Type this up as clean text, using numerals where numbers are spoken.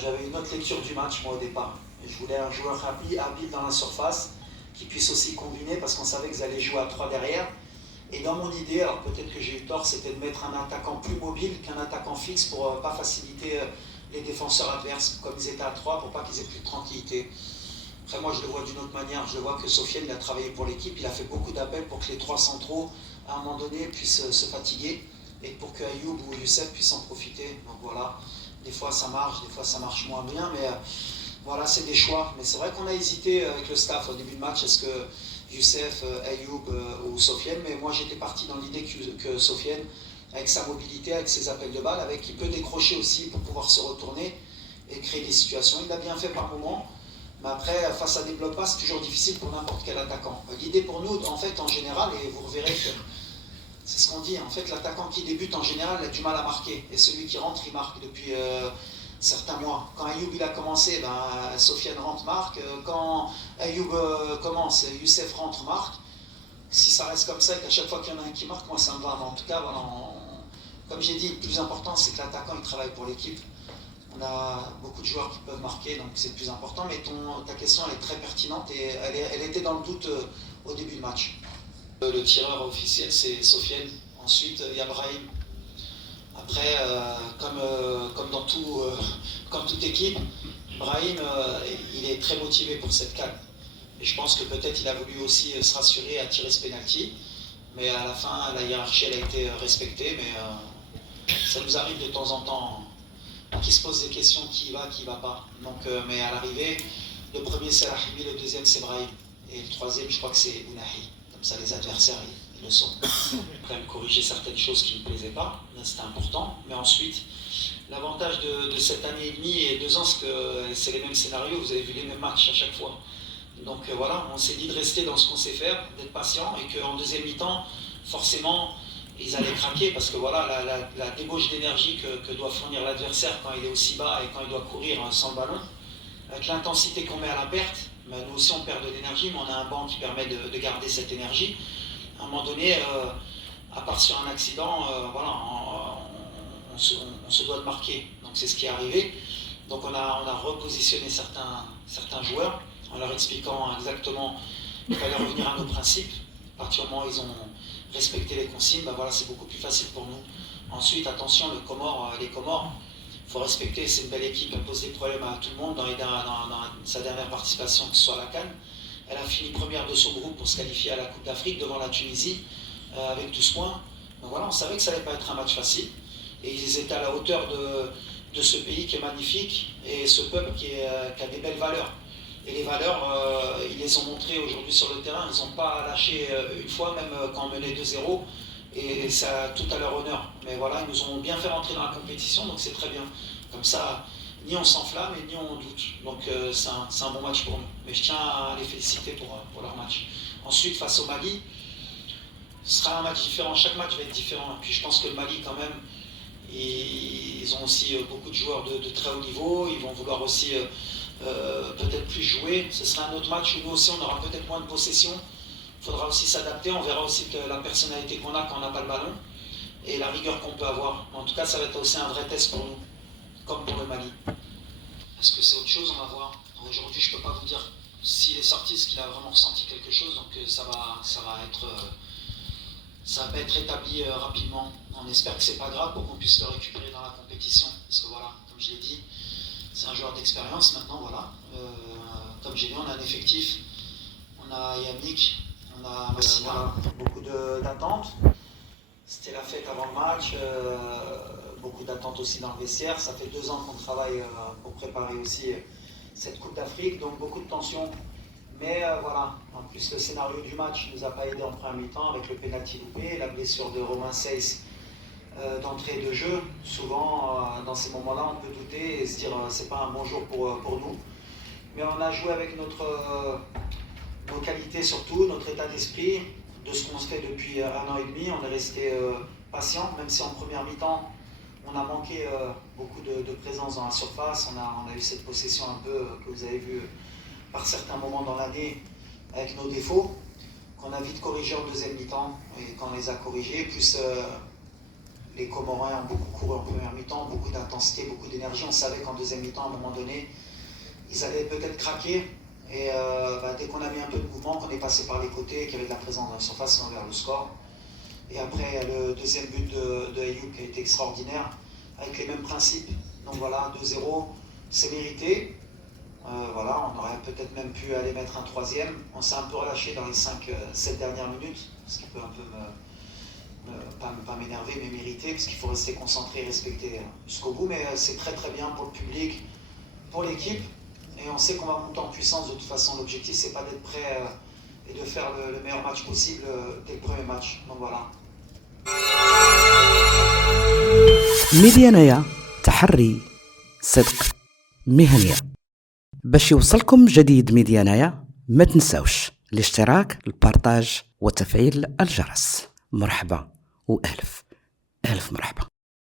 j'avais une autre lecture du match, moi, au départ. Et je voulais un joueur habile dans la surface, qui puisse aussi combiner, parce qu'on savait qu'ils allaient jouer à 3 derrière. Et dans mon idée, alors peut-être que j'ai eu tort, c'était de mettre un attaquant plus mobile qu'un attaquant fixe pour ne pas faciliter les défenseurs adverses, comme ils étaient à 3, pour pas qu'ils aient plus de tranquillité. Après, moi, je le vois d'une autre manière. Je le vois que Sofiane, il a travaillé pour l'équipe, il a fait beaucoup d'appels pour que les 3 centraux, à un moment donné, puissent se fatiguer, et pour que Ayoub ou Youssef puissent en profiter. Donc voilà, des fois ça marche, des fois ça marche moins bien, mais voilà, c'est des choix. Mais c'est vrai qu'on a hésité avec le staff au début de match, est-ce que Youssef, Ayoub ou Sofiane, mais moi j'étais parti dans l'idée que Sofiane, avec sa mobilité, avec ses appels de balle, avec il peut décrocher aussi pour pouvoir se retourner et créer des situations. Il l'a bien fait par moment, mais après, face à des blocs bas, c'est toujours difficile pour n'importe quel attaquant. L'idée pour nous, en fait, en général, et vous reverrez que c'est ce qu'on dit, en fait, l'attaquant qui débute, en général, a du mal à marquer. Et celui qui rentre, il marque depuis certains mois. Quand Ayoub il a commencé, Sofiane rentre, marque. Quand Ayoub commence, Youssef rentre, marque. Si ça reste comme ça et qu'à chaque fois qu'il y en a un qui marque, moi ça me va. Mais en tout cas, voilà, comme j'ai dit, le plus important, c'est que l'attaquant, il travaille pour l'équipe. On a beaucoup de joueurs qui peuvent marquer, donc c'est le plus important. Mais ta question, elle est très pertinente et elle était dans le doute au début du match. Le tireur officiel, c'est Sofiane. Ensuite, il y a Brahim. Après, comme toute équipe, Brahim, il est très motivé pour cette CAN. Et je pense que peut-être il a voulu aussi se rassurer à tirer ce penalty. Mais à la fin, la hiérarchie elle a été respectée. Mais ça nous arrive de temps en temps qu'il se pose des questions, qui va pas. Donc, mais à l'arrivée, le premier c'est Rahimi, le deuxième c'est Brahim. Et le troisième, je crois que c'est Ounahi. Comme ça, les adversaires, ils le sont. Quand même corriger certaines choses qui ne me plaisaient pas, c'était important. Mais ensuite, l'avantage de cette année et demie et 2 ans, c'est que c'est les mêmes scénarios, vous avez vu les mêmes matchs à chaque fois. Donc voilà, on s'est dit de rester dans ce qu'on sait faire, d'être patient, et qu'en deuxième mi-temps, forcément, ils allaient craquer, parce que voilà, la débauche d'énergie que doit fournir l'adversaire quand il est aussi bas et quand il doit courir sans le ballon, avec l'intensité qu'on met à la perte, nous aussi on perd de l'énergie, mais on a un banc qui permet de garder cette énergie. À un moment donné, à part sur un accident, voilà, on se doit de marquer. Donc c'est ce qui est arrivé. Donc on a repositionné certains joueurs en leur expliquant exactement qu'il fallait revenir à nos principes. À partir du moment où ils ont respecté les consignes, voilà, c'est beaucoup plus facile pour nous. Ensuite, attention, les Comores, il faut respecter, c'est une belle équipe, elle pose des problèmes à tout le monde dans sa dernière participation, que ce soit à la CAN. Elle a fini première de son groupe pour se qualifier à la Coupe d'Afrique devant la Tunisie avec 12 points. Donc voilà, on savait que ça n'allait pas être un match facile. Et ils étaient à la hauteur de ce pays qui est magnifique et ce peuple qui a des belles valeurs. Et les valeurs, ils les ont montrées aujourd'hui sur le terrain. Ils n'ont pas lâché une fois, même quand on menait 2-0. Et ça a tout à leur honneur. Mais voilà, ils nous ont bien fait rentrer dans la compétition, donc c'est très bien. Comme ça, ni on s'enflamme et ni on doute. Donc c'est un bon match pour nous. Mais je tiens à les féliciter pour leur match. Ensuite, face au Mali, ce sera un match différent. Chaque match va être différent. Et puis je pense que le Mali, quand même, ils ont aussi beaucoup de joueurs de très haut niveau. Ils vont vouloir aussi peut-être plus jouer. Ce sera un autre match où nous aussi, on aura peut-être moins de possession. Il faudra aussi s'adapter. On verra aussi la personnalité qu'on a quand on n'a pas le ballon et la rigueur qu'on peut avoir. En tout cas, ça va être aussi un vrai test pour nous, comme pour le Mali. Est-ce que c'est autre chose? On va voir. Aujourd'hui, je ne peux pas vous dire s'il est sorti, est-ce qu'il a vraiment ressenti quelque chose. Donc ça va être établi rapidement. On espère que c'est pas grave pour qu'on puisse le récupérer dans la compétition. Parce que voilà, comme je l'ai dit, c'est un joueur d'expérience maintenant. Voilà. Comme j'ai dit, on a un effectif. On a Yannick, on a voilà, beaucoup d'attentes. C'était la fête avant le match. Beaucoup d'attentes aussi dans le vestiaire. Ça fait 2 ans qu'on travaille pour préparer aussi cette Coupe d'Afrique. Donc beaucoup de tension. Mais voilà, en plus le scénario du match ne nous a pas aidé en première mi-temps avec le pénalty loupé, la blessure de Romain Seyss d'entrée de jeu. Souvent, dans ces moments-là, on peut douter et se dire c'est pas un bon jour pour nous. Mais on a joué avec nos qualités surtout, notre état d'esprit, de ce qu'on se fait depuis 1 an et demi. On est resté patient, même si en première mi-temps, on a manqué beaucoup de présence dans la surface. On a eu cette possession un peu que vous avez vu par certains moments dans l'année avec nos défauts, qu'on a vite corrigés en deuxième mi-temps, et quand on les a corrigés, plus les Comoriens ont beaucoup couru en première mi-temps, beaucoup d'intensité, beaucoup d'énergie. On savait qu'en deuxième mi-temps, à un moment donné, ils allaient peut-être craquer. Et dès qu'on a mis un peu de mouvement, qu'on est passé par les côtés, qu'il y avait de la présence dans la surface, on a ouvert le score. Et après, il y a le deuxième but de Ayoub qui a été extraordinaire, avec les mêmes principes. Donc voilà, 2-0, c'est mérité. Voilà, on aurait peut-être même pu aller mettre un troisième. On s'est un peu relâché dans les 7 dernières minutes, ce qui peut un peu pas m'énerver, mais m'irriter, parce qu'il faut rester concentré et respecter jusqu'au bout. Mais c'est très très bien pour le public, pour l'équipe. Et on sait qu'on va monter en puissance de toute façon. L'objectif, c'est pas d'être prêt et de faire le meilleur match possible dès le premier match. Donc voilà. ميديانايا تحري صدق مهنية. باش يوصلكم جديد ميديانايا ما تنساوش الاشتراك، البارتاج وتفعيل الجرس. مرحبا وألف مرحبا.